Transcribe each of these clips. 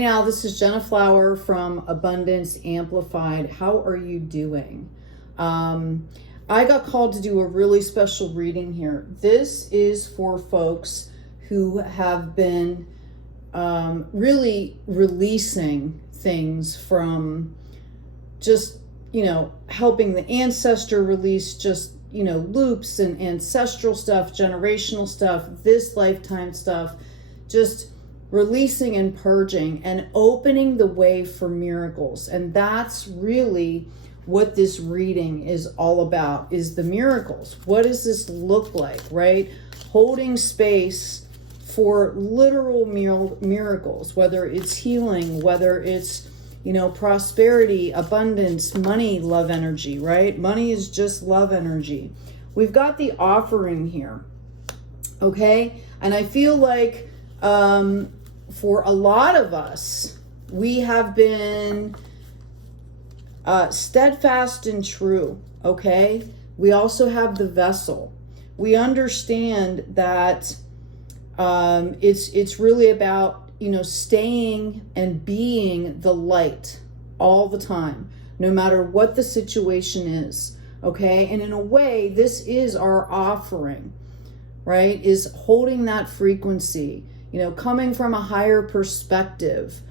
Now, this is Jenna Flower from Abundance Amplified. How are you doing? I got called to do a really special reading here. This is for folks who have been really releasing things from just, helping the ancestor release just, loops and ancestral stuff, generational stuff, this lifetime stuff, just releasing and purging and opening the way for miracles. And that's really what this reading is all about, is the miracles. What does this look like, right? Holding space for literal miracles, whether it's healing, whether it's, prosperity, abundance, money, love energy, right? Money is just love energy. We've got the offering here, okay? And I feel like for a lot of us, we have been steadfast and true, okay? We also have the vessel. We understand that it's really about, staying and being the light all the time, no matter what the situation is, okay? And in a way, this is our offering, right? Is holding that frequency, coming from a higher perspective,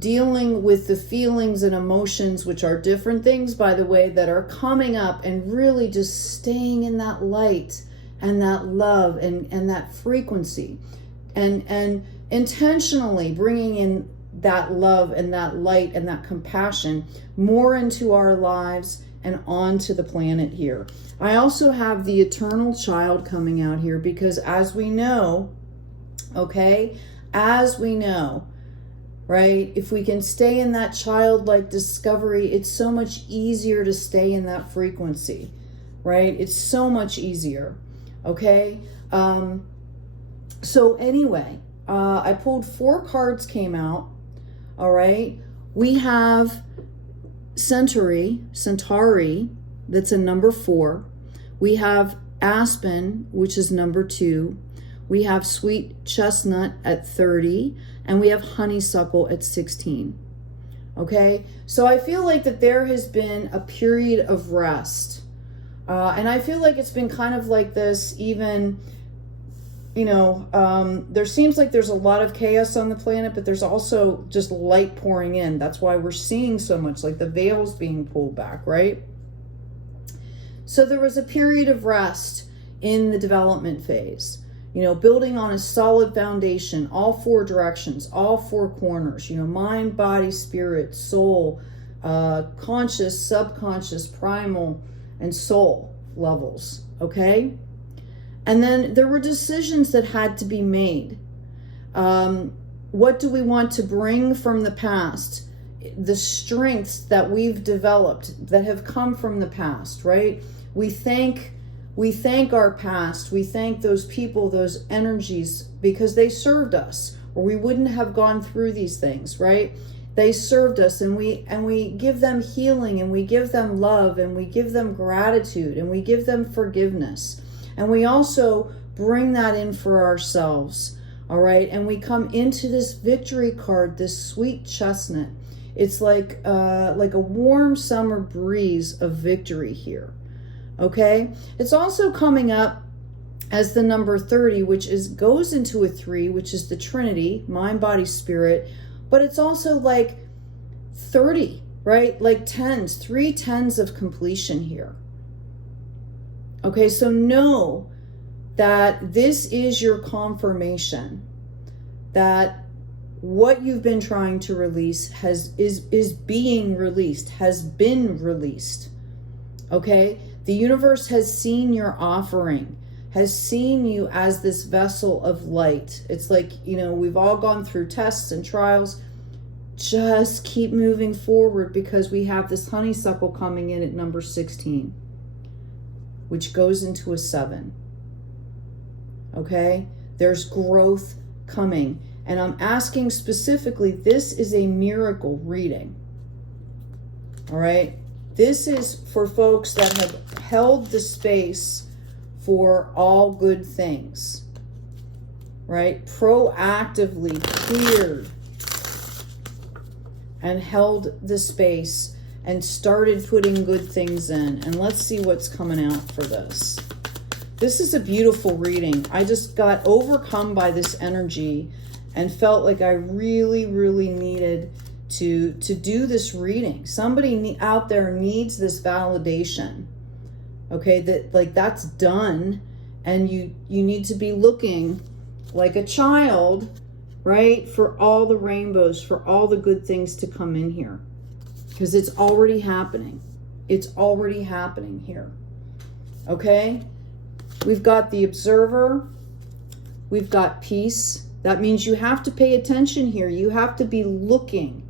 dealing with the feelings and emotions, which are different things, by the way, that are coming up, and really just staying in that light and that love and that frequency, and intentionally bringing in that love and that light and that compassion more into our lives and onto the planet here. I also have the eternal child coming out here because, as we know, okay, as we know, right, if we can stay in that childlike discovery, it's so much easier to stay in that frequency, right? It's so much easier, okay? So anyway, I pulled 4 cards, came out, all right? We have Centauri, that's a number 4. We have Aspen, which is number 2. We have Sweet Chestnut at 30, and we have Honeysuckle at 16. Okay, so I feel like that there has been a period of rest. And I feel like it's been kind of like this even, there seems like there's a lot of chaos on the planet, but there's also just light pouring in. That's why we're seeing so much, like the veil's being pulled back, right? So there was a period of rest in the development phase. Building on a solid foundation, all 4 directions, all 4 corners, mind, body, spirit, soul, conscious, subconscious, primal, and soul levels, okay? And then there were decisions that had to be made. What do we want to bring from the past? The strengths that we've developed that have come from the past, right? We thank our past. We thank those people, those energies, because they served us, or we wouldn't have gone through these things, right? They served us, and we give them healing, and we give them love, and we give them gratitude, and we give them forgiveness. And we also bring that in for ourselves, all right? And we come into this victory card, this sweet chestnut. It's like a warm summer breeze of victory here. Okay, it's also coming up as the number 30, which goes into a 3, which is the Trinity, mind, body, spirit. But it's also like 30, right? Like 10s, 3 10s of completion here. Okay, so know that this is your confirmation that what you've been trying to release is being released, has been released. Okay, the universe has seen your offering, has seen you as this vessel of light. It's like, we've all gone through tests and trials. Just keep moving forward, because we have this honeysuckle coming in at number 16, which goes into a 7. Okay, there's growth coming. And I'm asking specifically, this is a miracle reading. All right. This is for folks that have held the space for all good things, right? Proactively cleared and held the space and started putting good things in. And let's see what's coming out for this. This is a beautiful reading. I just got overcome by this energy and felt like I really, really needed to do this reading. Somebody out there needs this validation. Okay, that like that's done, and you need to be looking like a child, right? For all the rainbows, for all the good things to come in here. Because it's already happening. It's already happening here. Okay? We've got the observer. We've got peace. That means you have to pay attention here. You have to be looking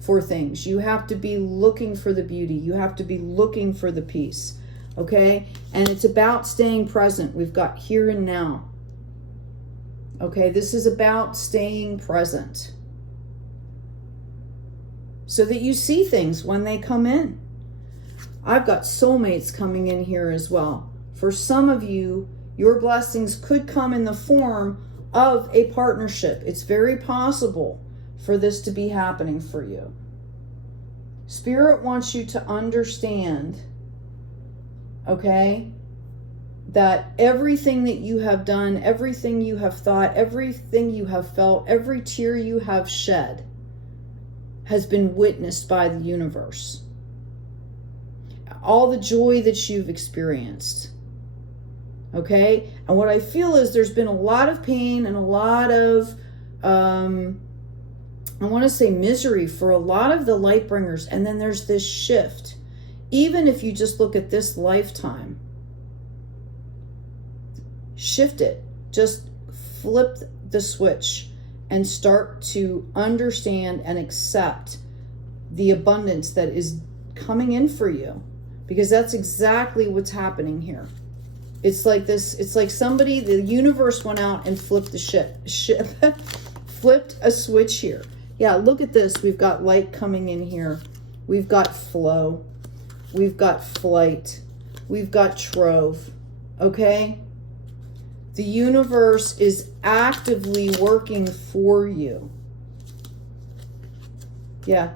for things. You have to be looking for the beauty. You have to be looking for the peace. Okay? And it's about staying present. We've got here and now. Okay? This is about staying present, so that you see things when they come in. I've got soulmates coming in here as well. For some of you, your blessings could come in the form of a partnership. It's very possible for this to be happening for you. Spirit wants you to understand, okay, that everything that you have done, everything you have thought, everything you have felt, every tear you have shed has been witnessed by the universe. All the joy that you've experienced. Okay? And what I feel is there's been a lot of pain and a lot of, I want to say misery for a lot of the light bringers. And then there's this shift. Even if you just look at this lifetime, shift it. Just flip the switch and start to understand and accept the abundance that is coming in for you. Because that's exactly what's happening here. It's like this, it's like somebody, the universe went out and flipped the flipped a switch here. Yeah, look at this. We've got light coming in here. We've got flow. We've got flight. We've got trove. Okay? The universe is actively working for you. Yeah.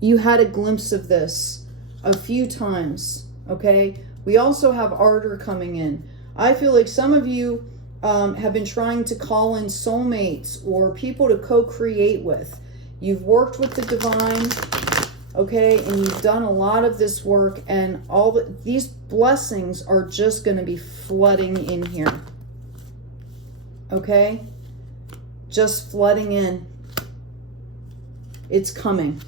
You had a glimpse of this a few times, okay? We also have ardor coming in. I feel like some of you have been trying to call in soulmates or people to co-create with. You've worked with the divine, okay, and you've done a lot of this work, and these blessings are just going to be flooding in here. Okay? Just flooding in. It's coming.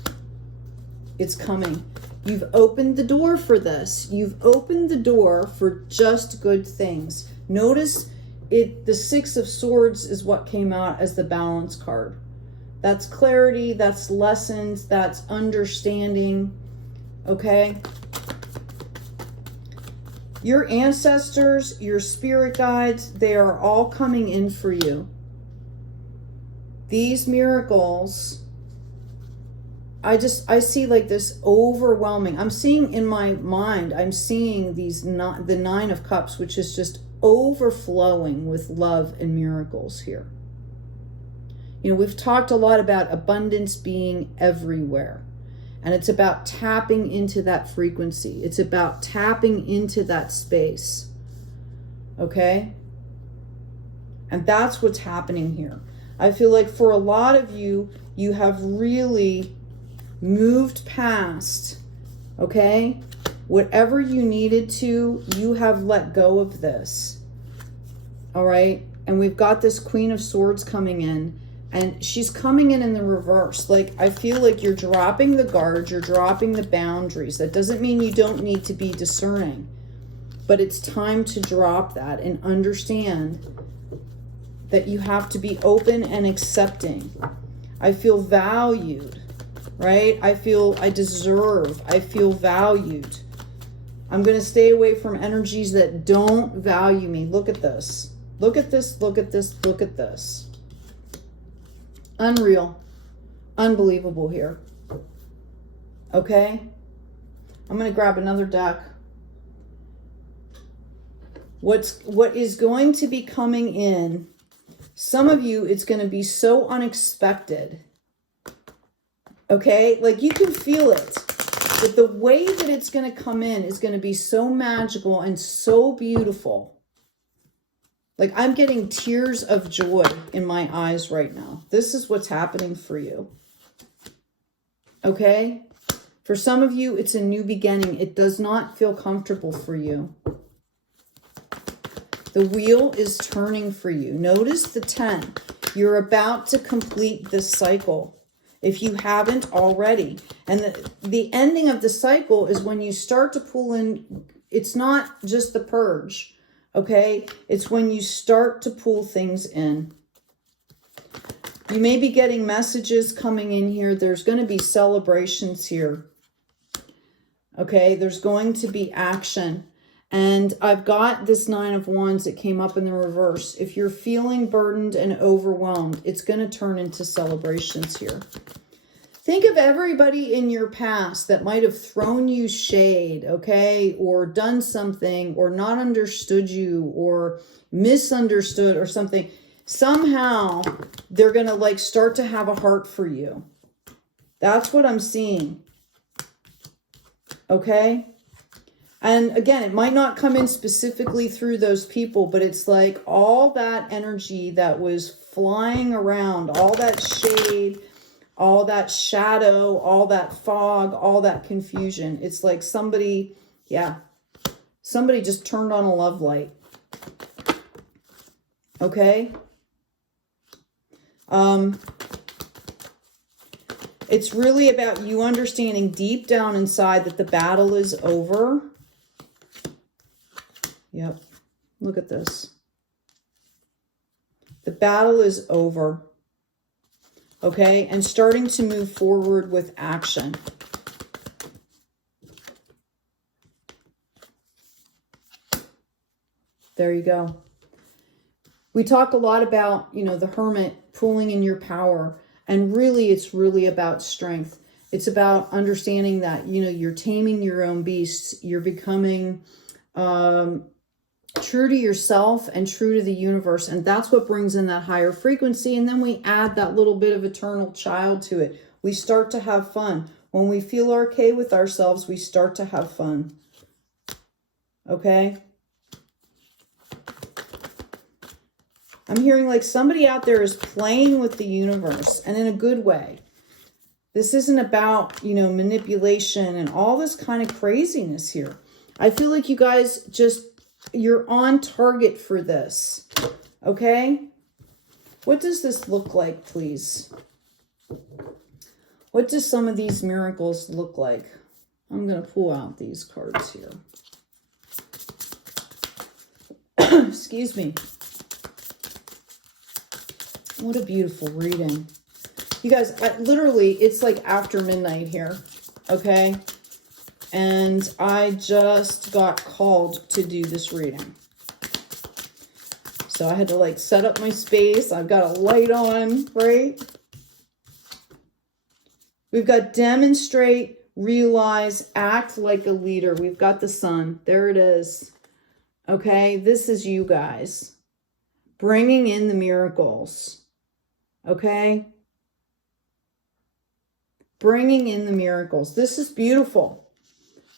It's coming. You've opened the door for this. You've opened the door for just good things. Notice the Six of Swords is what came out as the balance card. That's clarity, that's lessons, that's understanding, okay? Your ancestors, your spirit guides, they are all coming in for you. These miracles, I see like this overwhelming, I'm seeing in my mind, I'm seeing the Nine of Cups, which is just overflowing with love and miracles here. You know, we've talked a lot about abundance being everywhere. And it's about tapping into that frequency. It's about tapping into that space. Okay? And that's what's happening here. I feel like for a lot of you, you have really moved past, okay? Whatever you needed to, you have let go of this. All right? And we've got this Queen of Swords coming in. And she's coming in the reverse. Like, I feel like you're dropping the guards, you're dropping the boundaries. That doesn't mean you don't need to be discerning. But it's time to drop that and understand that you have to be open and accepting. I feel valued, right? I feel I deserve. I feel valued. I'm going to stay away from energies that don't value me. Look at this. Look at this. Look at this. Look at this. Unreal. Unbelievable here. Okay? I'm going to grab another deck. What is going to be coming in, some of you, it's going to be so unexpected. Okay, like you can feel it. But the way that it's going to come in is going to be so magical and so beautiful. Like I'm getting tears of joy in my eyes right now. This is what's happening for you. Okay? For some of you, it's a new beginning. It does not feel comfortable for you. The wheel is turning for you. Notice the 10. You're about to complete this cycle if you haven't already. And the ending of the cycle is when you start to pull in. It's not just the purge, okay? It's when you start to pull things in. You may be getting messages coming in here. There's going to be celebrations here. Okay, there's going to be action. And I've got this 9 of Wands that came up in the reverse. If you're feeling burdened and overwhelmed, it's going to turn into celebrations here. Think of everybody in your past that might have thrown you shade, okay, or done something, or not understood you, or misunderstood or something. Somehow they're going to like start to have a heart for you. That's what I'm seeing. Okay? And again, it might not come in specifically through those people, but it's like all that energy that was flying around, all that shade, all that shadow, all that fog, all that confusion. It's like somebody, yeah, somebody just turned on a love light. Okay? It's really about you understanding deep down inside that the battle is over. Yep. Look at this. The battle is over. Okay? And starting to move forward with action. There you go. We talk a lot about, you know, the Hermit pulling in your power. And really, it's really about strength. It's about understanding that, you know, you're taming your own beasts. You're becoming true to yourself and true to the universe. And that's what brings in that higher frequency. And then we add that little bit of eternal child to it. We start to have fun. When we feel okay with ourselves, we start to have fun. Okay? I'm hearing like somebody out there is playing with the universe and in a good way. This isn't about, you know, manipulation and all this kind of craziness here. I feel like you guys just, you're on target for this. Okay? What does this look like, please? What do some of these miracles look like? I'm going to pull out these cards here. Excuse me. What a beautiful reading. You guys, literally, it's like after midnight here, okay? And I just got called to do this reading. So I had to like set up my space. I've got a light on, right? We've got demonstrate, realize, act like a leader. We've got the sun. There it is. Okay, this is you guys. Bringing in the miracles. Okay? Bringing in the miracles. This is beautiful.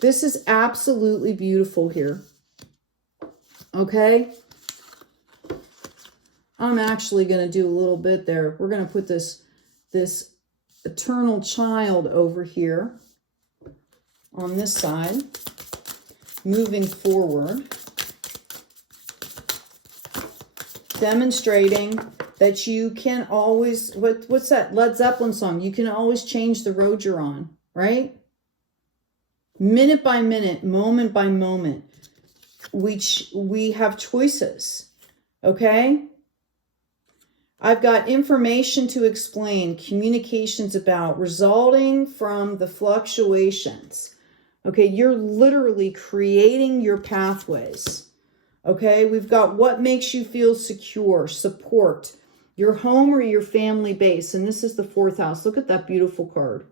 This is absolutely beautiful here. Okay? I'm actually going to do a little bit there. We're going to put this eternal child over here on this side, moving forward, demonstrating that you can always, what's that Led Zeppelin song? You can always change the road you're on, right? Minute by minute, moment by moment, we have choices, okay? I've got information to explain, communications about, resulting from the fluctuations. Okay, you're literally creating your pathways. Okay, we've got what makes you feel secure, support, your home or your family base. And this is the 4th house. Look at that beautiful card.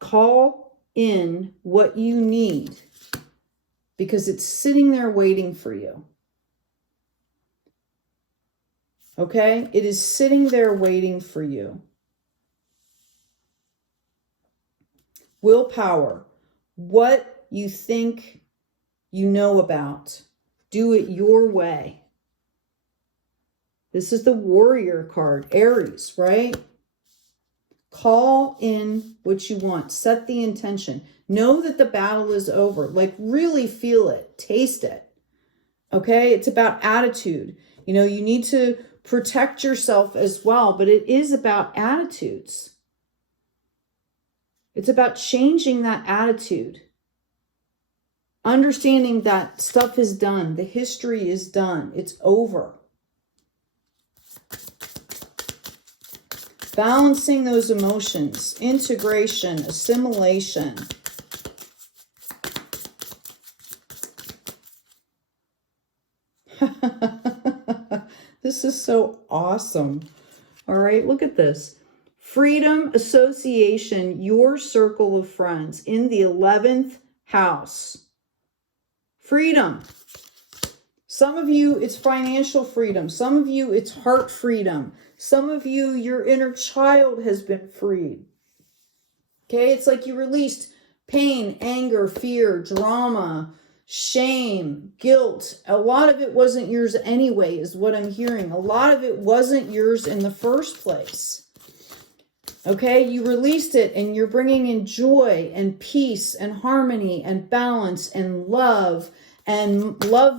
Call in what you need because it's sitting there waiting for you. Okay? It is sitting there waiting for you. Willpower. What you think you know about. Do it your way. This is the warrior card, Aries, right? Call in what you want. Set the intention. Know that the battle is over. Like, really feel it. Taste it. Okay? It's about attitude. You know, you need to protect yourself as well, but it is about attitudes. It's about changing that attitude. Understanding that stuff is done. The history is done. It's over. Balancing those emotions. Integration, assimilation. This is so awesome. All right, look at this. Freedom, association, your circle of friends in the 11th house. Freedom. Some of you, it's financial freedom. Some of you, it's heart freedom. Some of you, your inner child has been freed. Okay, it's like you released pain, anger, fear, drama, shame, guilt. A lot of it wasn't yours anyway, is what I'm hearing. A lot of it wasn't yours in the first place. Okay, you released it and you're bringing in joy and peace and harmony and balance and love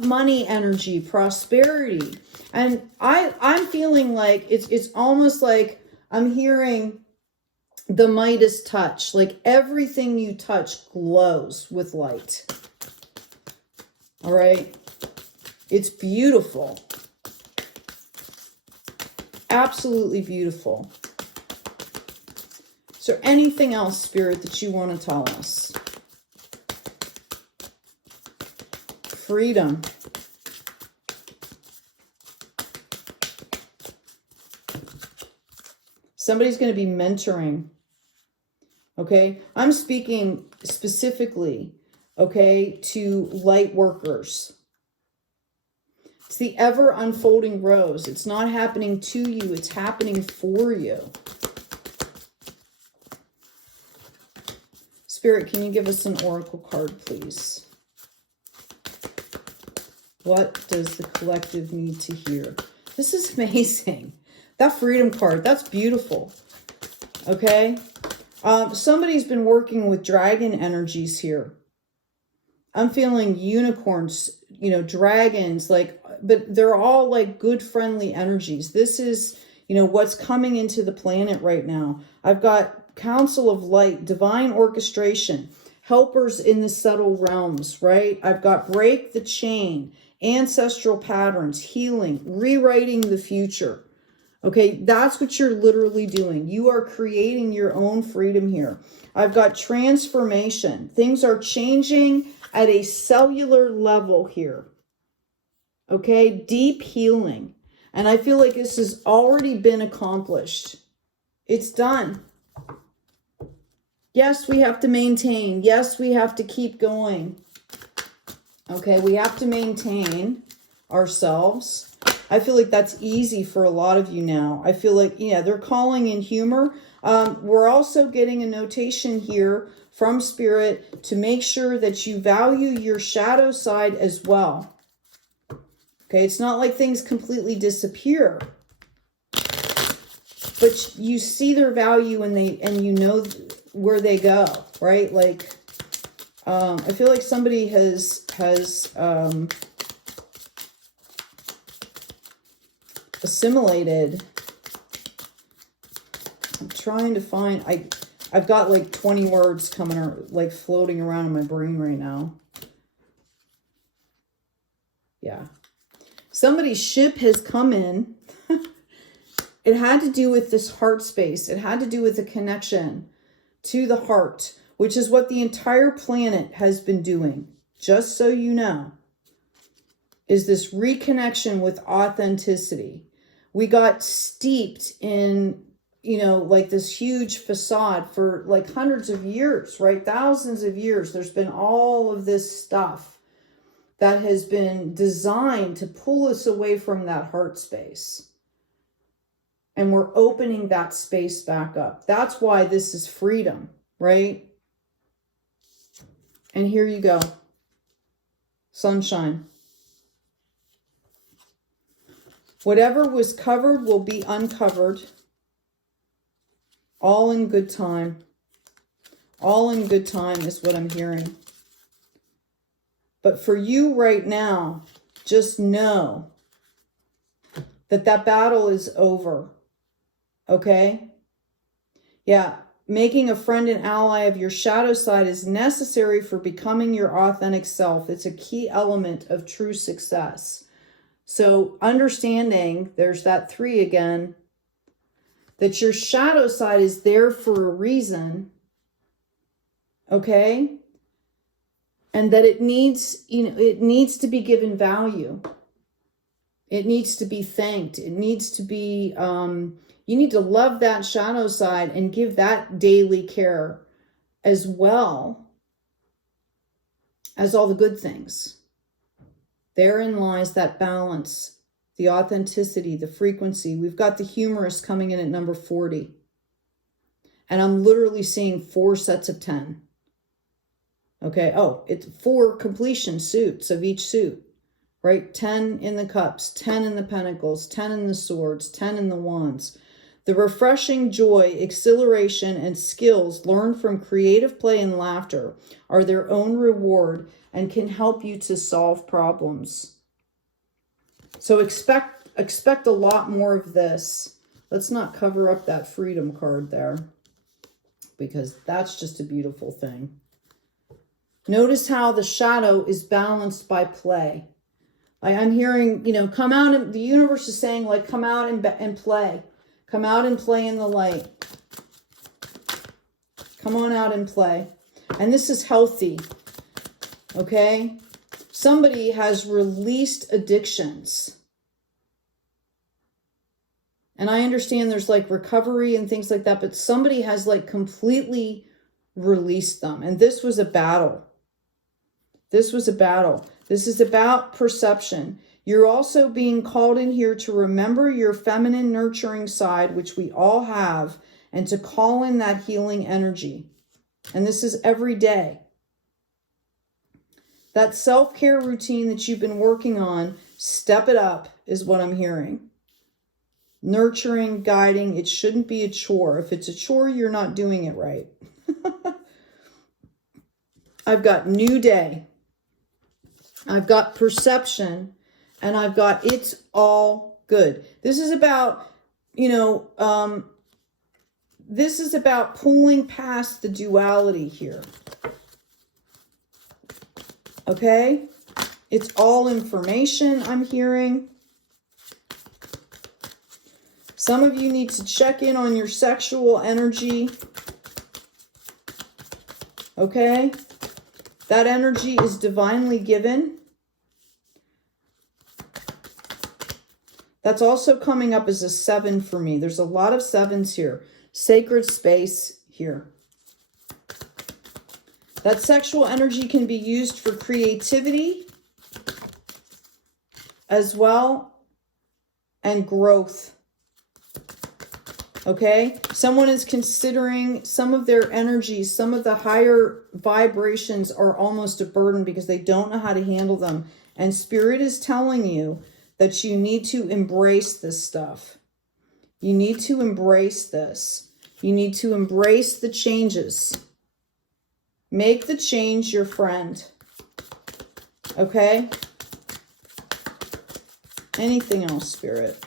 money energy, prosperity. And I'm feeling like it's almost like I'm hearing the Midas touch, like everything you touch glows with light. All right. It's beautiful. Absolutely beautiful. Is there anything else, Spirit, that you want to tell us? Freedom. Somebody's going to be mentoring. Okay. I'm speaking specifically, okay, to light workers. It's the ever unfolding rose. It's not happening to you. It's happening for you. Spirit, can you give us an oracle card, please? What does the collective need to hear? This is amazing. That freedom card, that's beautiful. Okay. Somebody's been working with dragon energies here. I'm feeling unicorns, you know, dragons, like, but they're all like good, friendly energies. This is, you know, what's coming into the planet right now. I've got Council of Light, divine orchestration, helpers in the subtle realms, right? I've got break the chain, ancestral patterns, healing, rewriting the future. Okay, that's what you're literally doing. You are creating your own freedom here. I've got transformation. Things are changing at a cellular level here. Okay, deep healing. And I feel like this has already been accomplished. It's done. Yes, we have to maintain. Yes, we have to keep going. Okay, we have to maintain ourselves. I feel like that's easy for a lot of you now. I feel like, yeah, they're calling in humor. We're also getting a notation here from Spirit to make sure that you value your shadow side as well. Okay, it's not like things completely disappear, but you see their value and you know where they go, right? Like, I feel like somebody has assimilated. I'm trying to find, I've got like 20 words coming or like floating around in my brain right now. Yeah. Somebody's ship has come in. It had to do with this heart space. It had to do with the connection to the heart, which is what the entire planet has been doing. Just so you know, is this reconnection with authenticity. We got steeped in, you know, like this huge facade for like hundreds of years, right? Thousands of years. There's been all of this stuff that has been designed to pull us away from that heart space. And we're opening that space back up. That's why this is freedom, right? And here you go. Sunshine. Whatever was covered will be uncovered. All in good time. All in good time is what I'm hearing. But for you right now, just know that that battle is over. Okay? Yeah, making a friend and ally of your shadow side is necessary for becoming your authentic self. It's a key element of true success. So understanding, there's that 3 again, that your shadow side is there for a reason. Okay? And that it needs, it needs to be given value. It needs to be thanked. It needs to be, you need to love that shadow side and give that daily care as well as all the good things. Therein lies that balance, the authenticity, the frequency. We've got the humorous coming in at number 40. And I'm literally seeing 4 sets of 10. Okay, oh, it's 4 completion suits of each suit, right? 10 in the cups, 10 in the pentacles, 10 in the swords, 10 in the wands. The refreshing joy, exhilaration, and skills learned from creative play and laughter are their own reward and can help you to solve problems. So expect a lot more of this. Let's not cover up that freedom card there, because that's just a beautiful thing. Notice how the shadow is balanced by play. I'm hearing, come out, and the universe is saying, like, come out and play. Come out and play in the light. Come on out and play. And this is healthy. Okay? Somebody has released addictions. And I understand there's like recovery and things like that, but somebody has like completely released them. And this was a battle. This was a battle. This is about perception. You're also being called in here to remember your feminine nurturing side, which we all have, and to call in that healing energy. And this is every day. That self-care routine that you've been working on, step it up, is what I'm hearing. Nurturing, guiding, it shouldn't be a chore. If it's a chore, you're not doing it right. I've got new day. I've got perception. And I've got it's all good. This is about, this is about pulling past the duality here. Okay? It's all information I'm hearing. Some of you need to check in on your sexual energy. Okay? That energy is divinely given. That's also coming up as a 7 for me. There's a lot of 7s here. Sacred space here. That sexual energy can be used for creativity as well, and growth. Okay? Someone is considering some of their energies, some of the higher vibrations are almost a burden because they don't know how to handle them. And Spirit is telling you that you need to embrace this stuff. You need to embrace this. You need to embrace the changes. Make the change your friend. Okay? Anything else, Spirit?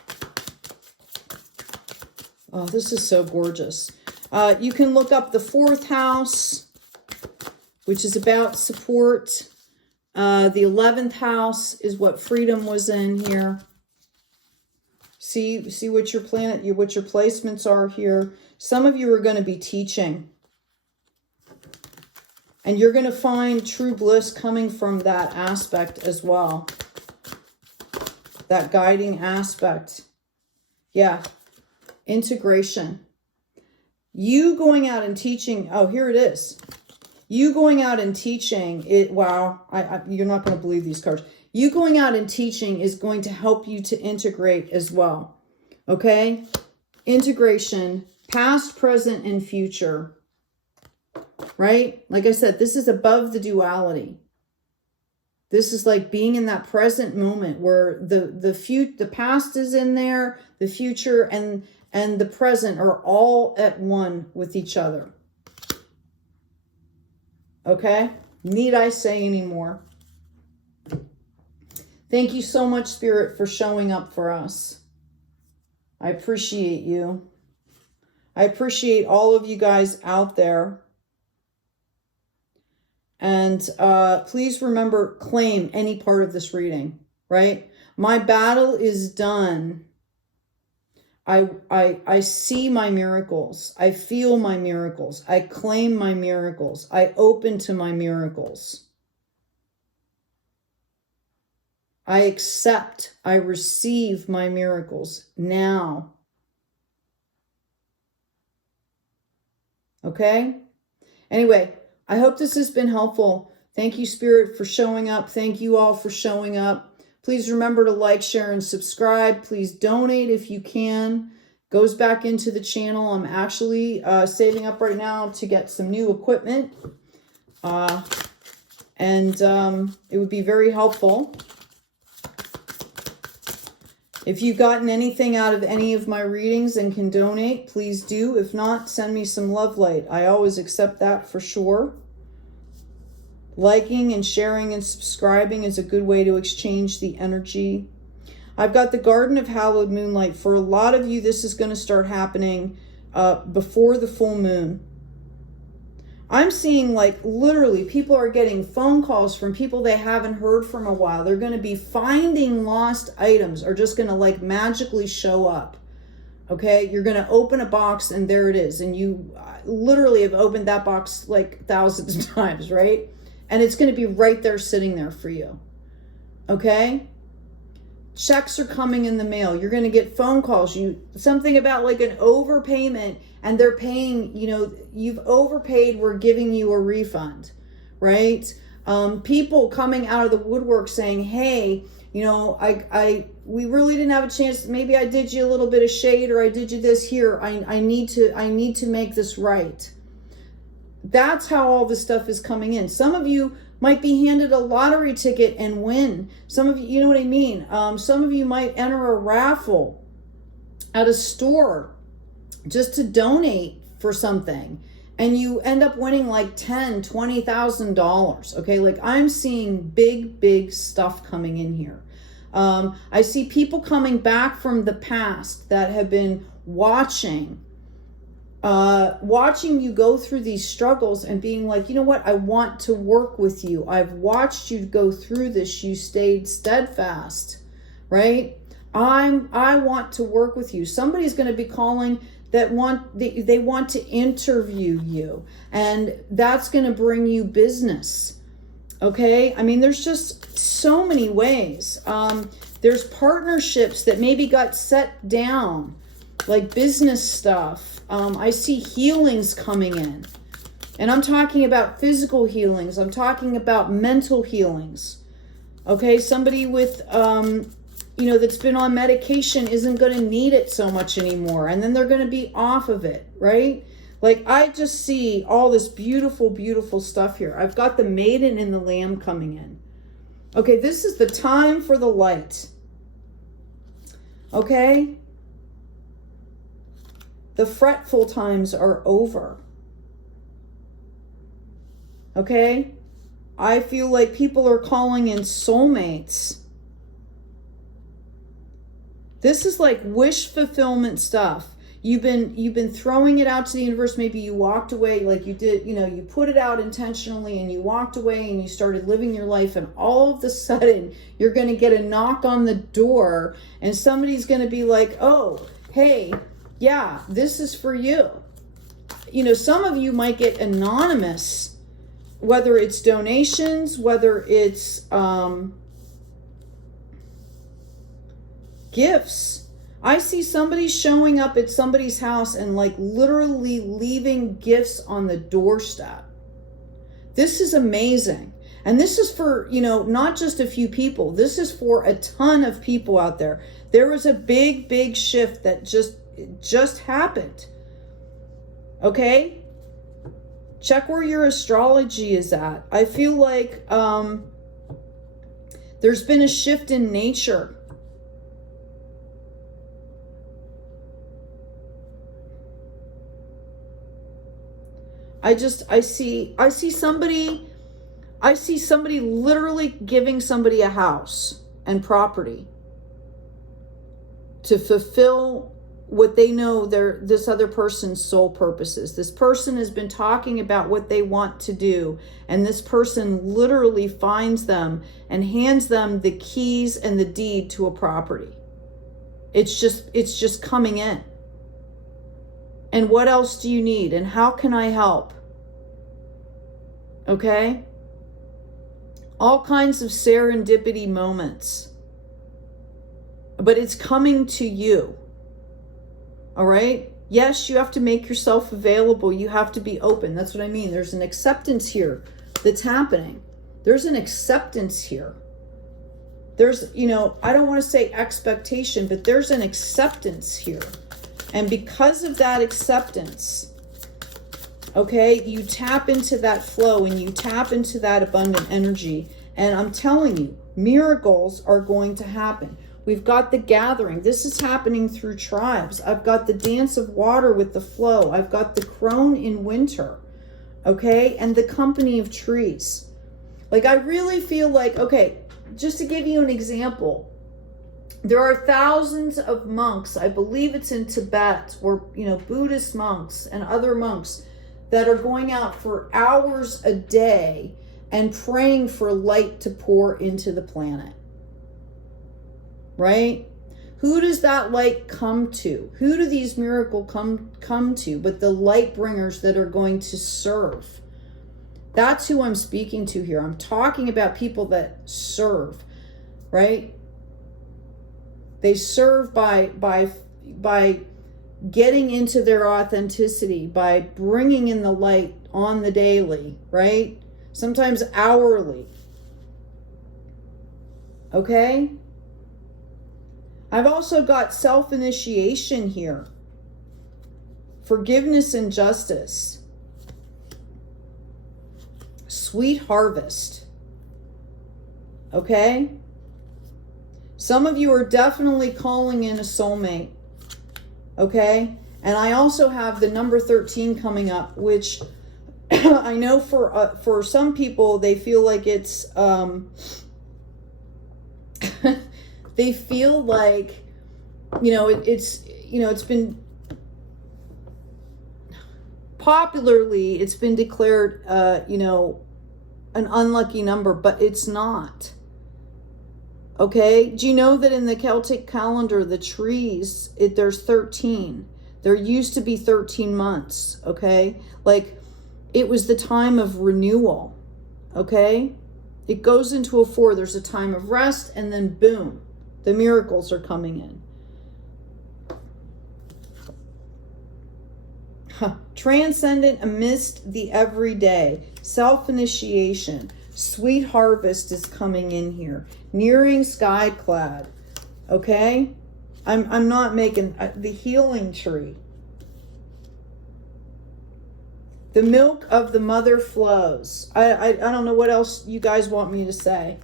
Oh, this is so gorgeous. You can look up the 4th house, which is about support. The 11th house is what freedom was in here. See what your planet, what your placements are here. Some of you are going to be teaching. And you're going to find true bliss coming from that aspect as well. That guiding aspect. Yeah. Integration. You going out and teaching. Oh, here it is. You going out and teaching, wow, you're not going to believe these cards. You going out and teaching is going to help you to integrate as well. Okay? integration, past, present, and future, right? Like I said, this is above the duality. This is like being in that present moment where the past is in there, the future and the present are all at one with each other. Okay? Need I say any more? Thank you so much, Spirit, for showing up for us. I appreciate you. I appreciate all of you guys out there. And please remember, claim any part of this reading, right? My battle is done. I see my miracles. I feel my miracles. I claim my miracles. I open to my miracles. I accept, I receive my miracles now. Okay? Anyway, I hope this has been helpful. Thank you, Spirit, for showing up. Thank you all for showing up. Please remember to like, share, and subscribe. Please donate if you can. Goes back into the channel. I'm actually saving up right now to get some new equipment. And it would be very helpful. If you've gotten anything out of any of my readings and can donate, please do. If not, send me some love light. I always accept that for sure. Liking and sharing and subscribing is a good way to exchange the energy. I've got the Garden of Hallowed Moonlight. For a lot of you, this is going to start happening before the full moon. I'm seeing like literally people are getting phone calls from people they haven't heard from a while. They're going to be finding lost items or just going to like magically show up. Okay, you're going to open a box and there it is. And you literally have opened that box like thousands of times, right? And it's going to be right there sitting there for you. Okay? Checks are coming in the mail. You're going to get phone calls. Something about like an overpayment and they're paying, you know, you've overpaid, we're giving you a refund, right? People coming out of the woodwork saying, hey, you know, we really didn't have a chance. Maybe I did you a little bit of shade or I did you this here. I need to make this right. That's how all this stuff is coming in. Some of you might be handed a lottery ticket and win. Some of you, you know what I mean? Some of you might enter a raffle at a store just to donate for something. And you end up winning like $10,000, $20,000. Okay, like I'm seeing big stuff coming in here. I see people coming back from the past that have been watching you go through these struggles and being like, you know what, I want to work with you. I've watched you go through this. You stayed steadfast, right? I want to work with you. Somebody's going to be calling that they want to interview you, and that's going to bring you business. Okay. I mean, there's just so many ways. There's partnerships that maybe got set down, like business stuff. I see healings coming in, and I'm talking about physical healings. I'm talking about mental healings. Okay. Somebody with, you know, that's been on medication isn't going to need it so much anymore. And then they're going to be off of it, right? Like I just see all this beautiful stuff here. I've got the Maiden and the Lamb coming in. Okay, this is the time for the light. Okay? The fretful times are over. Okay? I feel like people are calling in soulmates. This is like wish fulfillment stuff. You've been throwing it out to the universe. Maybe you walked away like you did, you know, you put it out intentionally and you walked away and you started living your life, and all of a sudden you're going to get a knock on the door and somebody's going to be like, oh, hey, yeah, this is for you. You know, some of you might get anonymous, whether it's donations, whether it's gifts. I see somebody showing up at somebody's house and like literally leaving gifts on the doorstep. This is amazing. And this is for, you know, not just a few people. This is for a ton of people out there. There was a big, big shift that just happened. Okay? Check where your astrology is at. I feel like there's been a shift in nature. I see somebody literally giving somebody a house and property to fulfill what they know this other person's sole purposes. This person has been talking about what they want to do, and this person literally finds them and hands them the keys and the deed to a property. It's just coming in. And what else do you need? And how can I help? Okay? All kinds of serendipity moments. But it's coming to you. All right? Yes, you have to make yourself available. You have to be open. That's what I mean. There's an acceptance here that's happening. There's an acceptance here. There's, I don't want to say expectation, but there's an acceptance here. And because of that acceptance, okay, you tap into that flow and you tap into that abundant energy. And I'm telling you, miracles are going to happen. We've got the gathering. This is happening through tribes. I've got the dance of water with the flow. I've got the crone in winter, okay, and the company of trees. Like, I really feel like, okay, just to give you an example, there are thousands of monks, I believe it's in Tibet, or, Buddhist monks and other monks that are going out for hours a day and praying for light to pour into the planet. Right? Who does that light come to? Who do these miracles come to? But the light bringers that are going to serve. That's who I'm speaking to here. I'm talking about people that serve, right? They serve by getting into their authenticity, by bringing in the light on the daily, right? Sometimes hourly. Okay? I've also got self-initiation here. Forgiveness and justice. Sweet harvest. Okay? Some of you are definitely calling in a soulmate. Okay? And I also have the number 13 coming up, which I know for some people, they feel like it's... they feel like, it's been popularly, it's been declared, an unlucky number, but it's not. Okay. Do you know that in the Celtic calendar, the trees, there's 13. There used to be 13 months. Okay. Like, it was the time of renewal. Okay. It goes into a 4. There's a time of rest, and then boom. The miracles are coming in. Transcendent amidst the everyday. Self-initiation. Sweet harvest is coming in here. Nearing sky clad. Okay? I'm not making... the healing tree. The milk of the mother flows. I don't know what else you guys want me to say.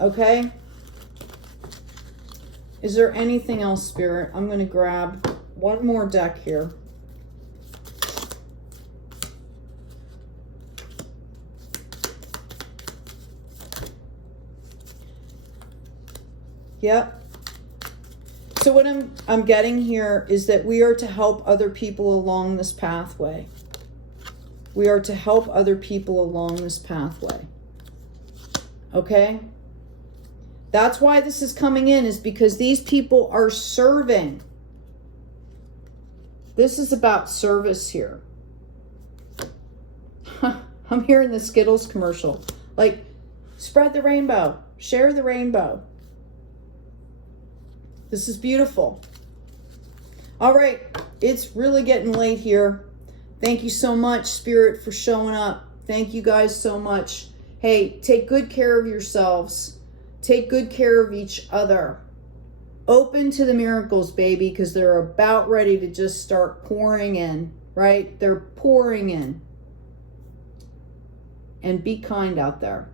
Okay? Is there anything else, Spirit? I'm going to grab one more deck here. Yep. So what I'm getting here is that we are to help other people along this pathway. We are to help other people along this pathway. Okay? That's why this is coming in, is because these people are serving. This is about service here. I'm hearing the Skittles commercial. Like, spread the rainbow. Share the rainbow. This is beautiful. All right. It's really getting late here. Thank you so much, Spirit, for showing up. Thank you guys so much. Hey, take good care of yourselves. Take good care of each other. Open to the miracles, baby, because they're about ready to just start pouring in, right? They're pouring in. And be kind out there.